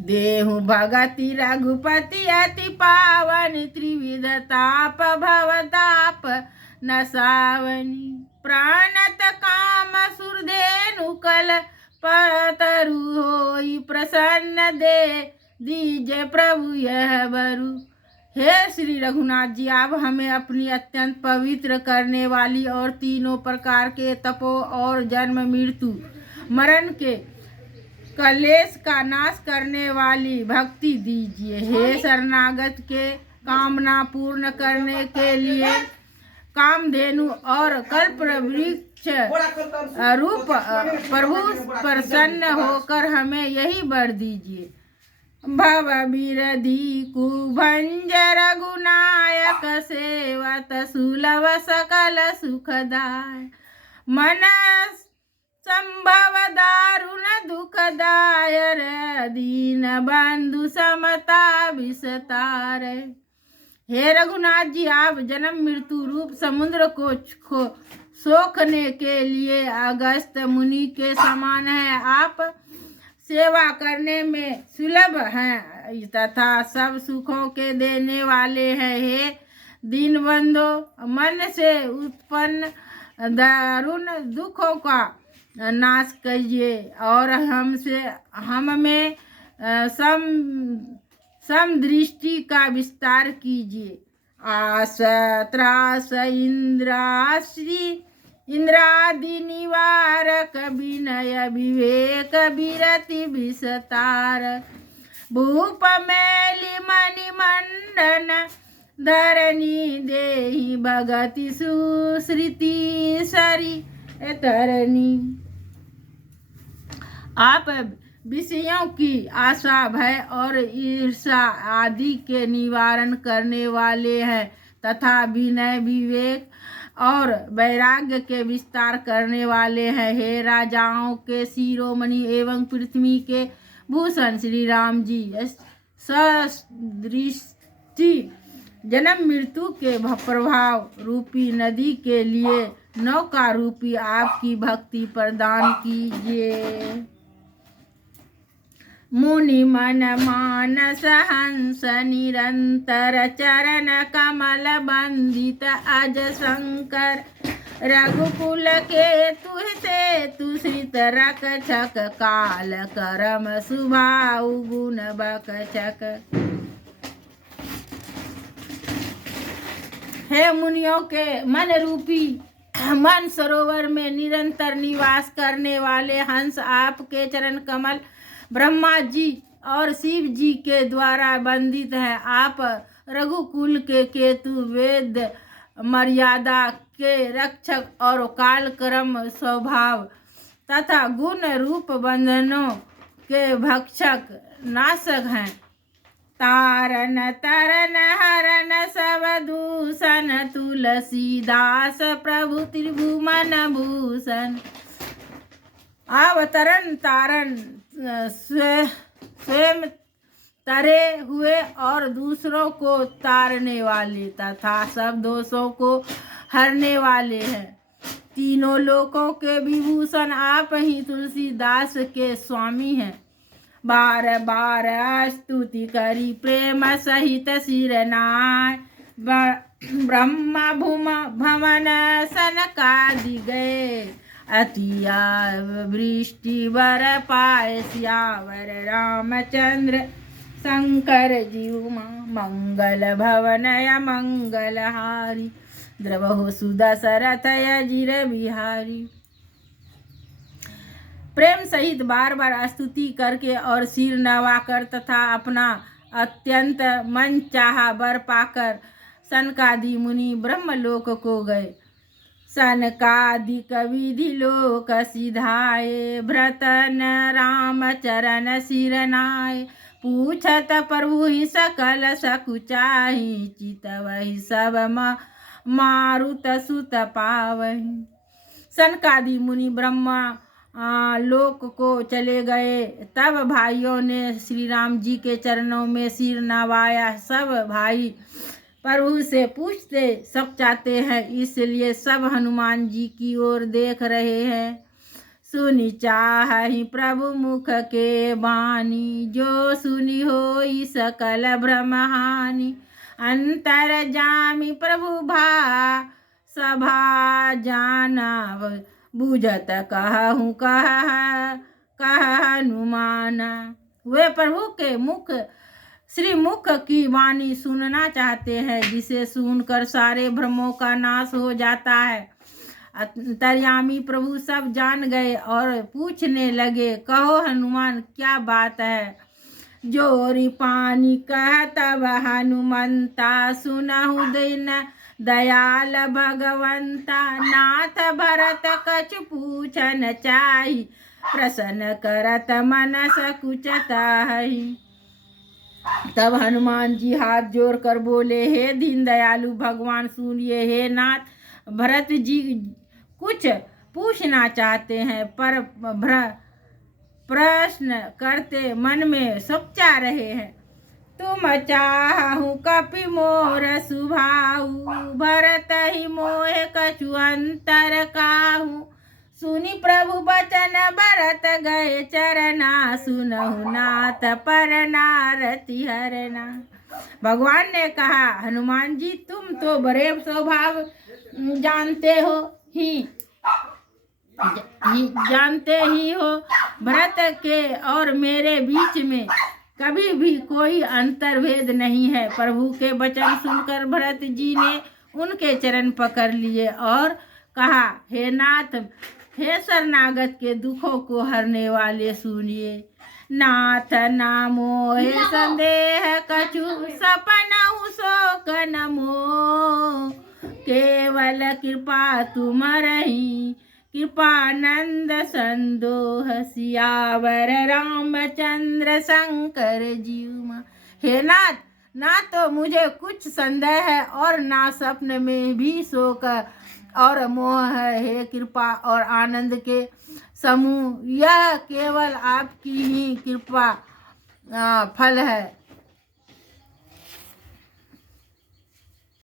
देहु भगति रघुपति अति पावन, त्रिविध ताप भवताप नसावनी। प्राणत काम सुरधेनु कल पतरु, होई प्रसन्न दे दीजे प्रभु यह बरु। हे श्री रघुनाथ जी, आप हमें अपनी अत्यंत पवित्र करने वाली और तीनों प्रकार के तपो और जन्म मृत्यु मरण के कलेश का नाश करने वाली भक्ति दीजिए। हे शरणागत के कामना पूर्ण करने के लिए कामधेनु और कल्प वृक्ष रूप प्रभु प्रसन्न होकर हमें यही वर दीजिए। भव बिरधि कुभंज रघुनायक, सेवत सुलभ सकल सुखदाय। मन संभव दारुण दुखदाय, दीन बंधु समता विस्तार। हे रघुनाथ जी, आप जन्म मृत्यु रूप समुद्र को सोखने के लिए अगस्त मुनि के समान हैं। आप सेवा करने में सुलभ हैं तथा सब सुखों के देने वाले हैं। हे दीनबंधो, मन से उत्पन्न दारुण दुखों का नाश कीजिए और हम में समदृष्टि का विस्तार कीजिए। आस त्रास इंद्रादि निवारक, विनय विवेक विरति विस्तार। भूप मैली मणि मंडन, धरणी देहि भगति सुश्रुति सरी तरनी। आप विषयों की आशा, भय और ईर्षा आदि के निवारण करने वाले हैं तथा विनय विवेक और वैराग्य के विस्तार करने वाले हैं। हे राजाओं के शिरोमणि एवं पृथ्वी के भूषण श्री राम जी, सदृष्टि जन्म मृत्यु के प्रभाव रूपी नदी के लिए नौका रूपी आपकी भक्ति प्रदान कीजिए। मुनि मन मानस हंस, निरंतर चरण कमल बंदित अज शंकर। रघुकुल के तुहते तुषित रक्षक, काल करम सुभाउ गुण बकचक। हे मुनियों के मन रूपी मन सरोवर में निरंतर निवास करने वाले हंस, आपके चरण कमल ब्रह्मा जी और शिव जी के द्वारा वंदित है। आप रघुकुल के केतु, वेद मर्यादा के रक्षक और काल कर्म स्वभाव तथा गुण रूप बंधनों के भक्षक नाशक हैं। तारन तरन हरन सब दूषण, तुलसीदास प्रभु त्रिभुवन भूषण। अवतरण तारण स्वयं तरे हुए और दूसरों को तारने वाले तथा सब दोषों को हरने वाले हैं। तीनों लोकों के विभूषण आप ही तुलसीदास के स्वामी हैं। बार बार स्तुति करी प्रेम सहित सिरनाय, ब्रह्मा भूम भवन सनकादि गए। अतिया वृष्टि वर पाए, सियावर रामचंद्र शंकर जीव मंगल भवनय मंगलहारी। द्रवहु सुदशरथ अजिर बिहारी। प्रेम सहित बार बार स्तुति करके और सिर नवाकर तथा अपना अत्यंत मन चाहा वर पाकर सनकादि मुनि ब्रह्मलोक को गए। सनकादिक विधि लोक सिधाए, भ्रतन राम चरण सिरनाय। पूछत प्रभु ही सकल सकुचाही, चितवहि सब मारुत सुत पावही। सनकादि मुनि ब्रह्मा लोक को चले गए। तब भाइयों ने श्री राम जी के चरणों में सिर नवाया। सब भाई प्रभु से पूछते सब चाहते हैं, इसलिए सब हनुमान जी की ओर देख रहे हैं। सुनि चाहि प्रभु मुख के बानी, जो सुनि होई सकल भ्रम हानि। अंतर जामि प्रभु भा सभा जाना, बुझत कहूँ कह हनुमाना। वे प्रभु के मुख श्री मुख की वाणी सुनना चाहते हैं, जिसे सुनकर सारे भ्रमों का नाश हो जाता है। अंतर्यामी प्रभु सब जान गए और पूछने लगे, कहो हनुमान क्या बात है। जोरी पानी कह तब हनुमंता, सुनहु दिन दयाल भगवंता। नाथ भरत कछु पूछन चाहि, प्रसन्न करत मन सकुचताहि। तब हनुमान जी हाथ जोड़कर बोले, हे दीन दयालु भगवान सुनिए। हे नाथ, भरत जी कुछ पूछना चाहते हैं, पर प्रश्न करते मन में सोचा रहे हैं। तुम चाहु कपि मोर सुभाऊ, भरत ही मोहे कछु अंतर काहू। सुनि प्रभु बचन भरत गए चरना, सुनहु नाथ पर नारति हरना। भगवान ने कहा, हनुमान जी तुम तो बड़े स्वभाव जानते ही हो। भरत के और मेरे बीच में कभी भी कोई अंतर्भेद नहीं है। प्रभु के वचन सुनकर भरत जी ने उनके चरण पकड़ लिए और कहा, हे नाथ, हे शरणागत के दुखों को हरने वाले सुनिए। नाथ नामो हे संदेह कछु, सपनहु शोक न मोह। केवल कृपा तुम्हारी, कृपानंद संदोह। सियावर रामचंद्र शंकर जीव। हे नाथ, ना तो मुझे कुछ संदेह है और ना स्वप्न में भी शोक और मोह है। हे कृपा और आनंद के समूह, यह केवल आपकी ही कृपा फल है।